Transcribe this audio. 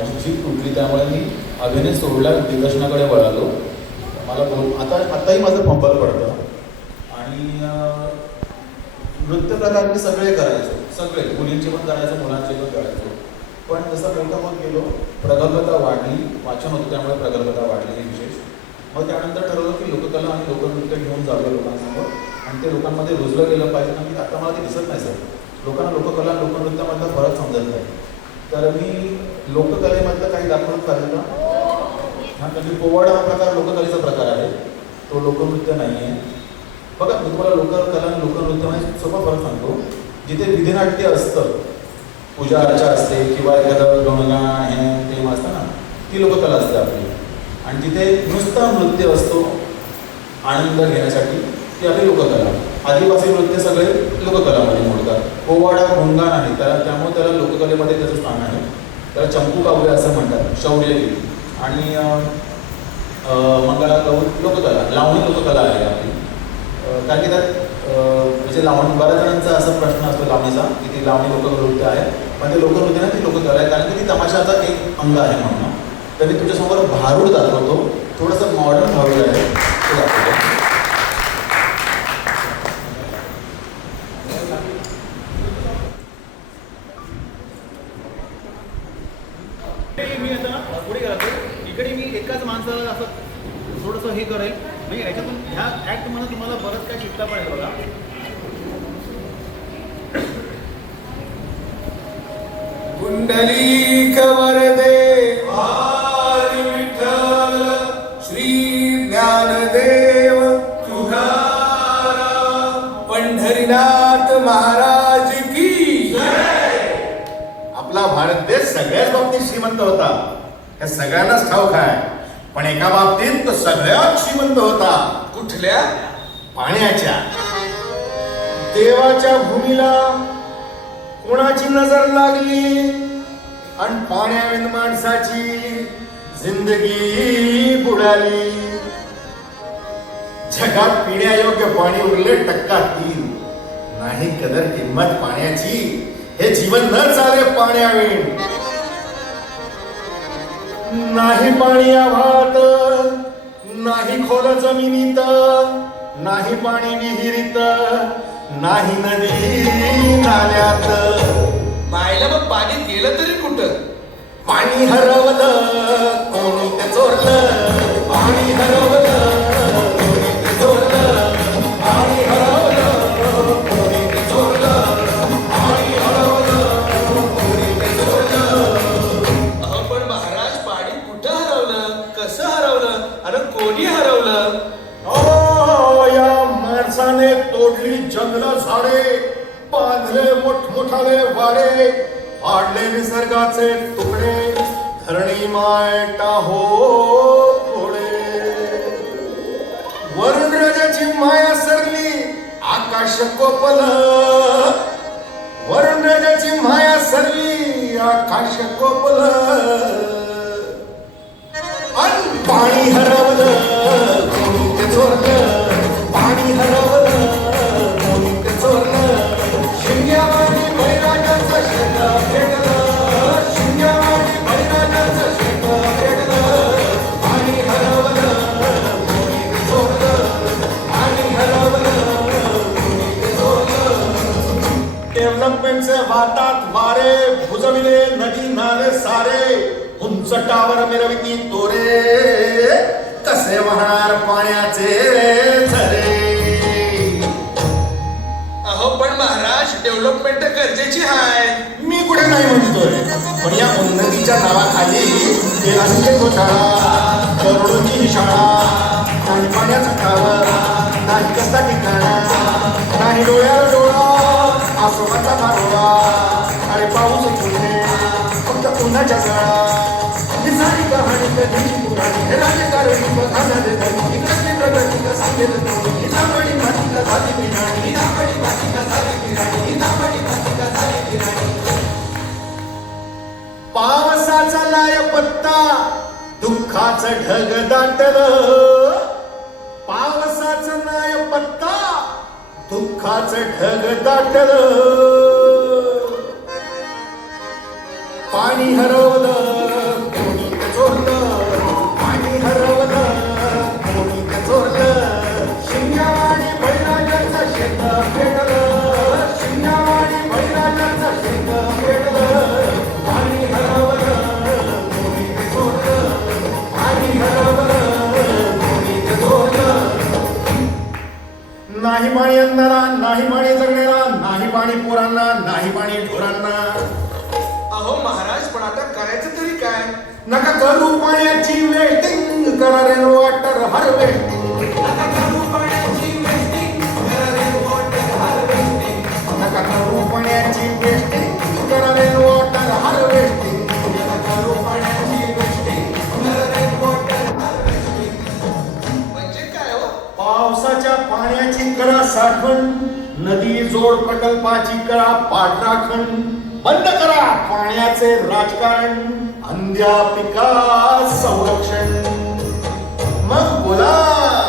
माझी जीप तुटली त्यामुळे मी अभिनय सोडला दिग्दर्शनाकडे वळालो. मला बोल आता आताही माझं फंबल पडतं. आणि नृत्य प्रकार मी सगळे करायचो. सगळे मुलींचे पण करायचो मुलांचे पण करायचो. पण जसं मोठं होत गेलो प्रगल्भता वाढली. वाचन होतं त्यामुळे प्रगल्भता वाढली विशेष. मग त्यानंतर ठरवलं की लोककला आणि लोकनृत्य घेऊन जाऊया लोकांसमोर. आणि ते लोकांमध्ये रुजलं गेलं पाहिजे ना की आता मला ते दिसत नाही सर. लोकांना लोककला लोकनृत्यामधला फरक समजत नाही. तर मी लोककलेमधलं काही दाखवत चालेल का? हा म्हणजे पोवाडा हा प्रकार लोककलेचा प्रकार आहे. तो लोकनृत्य नाही आहे बघा मी तुम्हाला लोककला आणि लोकनृत्यामध्ये सोपा फरक सांगतो. जिथे विधिनाट्य असतं पूजा अर्चा असते किंवा एखादं गणना हे ते असतं ना ती लोककला असते आपली. आणि जिथे नुसतं नृत्य असतो आनंद घेण्यासाठी ती आपली लोककला. आदिवासी नृत्य सगळे लोककलामध्ये मोडतात. पोवाडा गुणगान आहे त्याला त्यामुळे त्याला लोककलेमध्ये त्याचं स्थान आहे. त्याला चंपू कावले असं म्हणतात शौर्यगीत आणि मंगळा कौल लोककला लावणी लोककला आहे आपली. कारण की त्यात म्हणजे लावणी बऱ्याच जणांचा असा प्रश्न असतो लावणीचा की ती लावणी लोकनृत्य आहे. पण ते लोकनृत्य ना ती लोककला आहे कारण की ती तमाशाचा एक अंग आहे म्हणून. तर मी तुमच्यासमोर भारूड दाखवतो. थोडंसं मॉडर्न भारूड आहे. ते दाखवतो इकडे मी आता पुढे जातो इकडे मी एकाच माणसाला असं थोडंसं हे करेल. म्हणजे याच्यातून ह्या ॲक्टमध्ये तुम्हाला बरंच काय शिकता पडेल बघा. कुंडलीक वरदे महाराज की आपला भारत देश सगळ्याच बाबतीत श्रीमंत होता. हे सगळ्यांनाच ठाऊक आहे. पण एका बाबतीत तो सगळ्यात श्रीमंत होता. कुठल्या? पाण्याच्या. देवाच्या भूमीला कोणाची नजर लागली? आणि पाण्याविन माणसाची जिंदगी बुडाली. जगात पिण्यायोग्य पाणी उरले टक्का तीन. नाही कदर किंमत पाण्याची. हे जीवन न चाले पाण्याविण नाही पाणी आभात नाही खोल जमिनीत नाही पाणी विहिरीत नाही नदी नाल्यात. मायला मग पाणी गेलं तरी कुठं? पाणी हरवलं कोणी ते चोरलं. जंगल झाडे बांधले मोठमोठाले वाडे पाडले निसर्गाचे तुकडे धरणी मायटा हो थोडे वरुण राजाची माया सरली आकाश कोपल. वरुण राजाची माया सरली आकाश कोपल. अन पाणी हरवलं डेव्हलपमेंटचे वाटात वारे भुजविले नदी नाले सारे. उंच टावर मिरविती तोरे कसे वाहणार पाण्याचे झरे. अहो पण महाराज डेव्हलपमेंट गरजेची आहे मी कुठे नाही म्हणतोय. पण या उन्नतीच्या नावाखाली तेलांचे घोटाळा करोडोची ही शाळा नाही पाण्याचा टावर नाही कसला ठिकाणा नाही डोळ्याला आसमानचा आसोबाचा मारोळा आणि पाऊस तुझे फक्त उन्हाच्या काळा ही सारी कहाणी कधीची पुराणी हे राजकारणी बघा झाले धनी इकडे प्रगती का सांगेल तुम्ही ही नामडी माती का झाली बिराणी ही नामडी माती का झाली बिराणी ही नामडी माती का झाली बिराणी पावसाचा लाय पत्ता दुःखाचं ढग दाटलं. दुःखाचं ढग दाटल. पाणी हरव पाणी ढोरांना अहो महाराज पण आता करायचं तरी काय? नका करू पाण्याची वेस्टिंग करा रेन वॉटर हार्वेस्टिंग नका करू पाण्याची वेस्टिंग करा रेन वॉटर हार्वेस्टिंग म्हणजे काय हो? पावसाच्या पाण्याची करा साठवण. नदी जोड प्रकल्पाची करा पाठराखण बंद करा पाण्याचे राजकारण अंध्या पिका संरक्षण. मग बोला.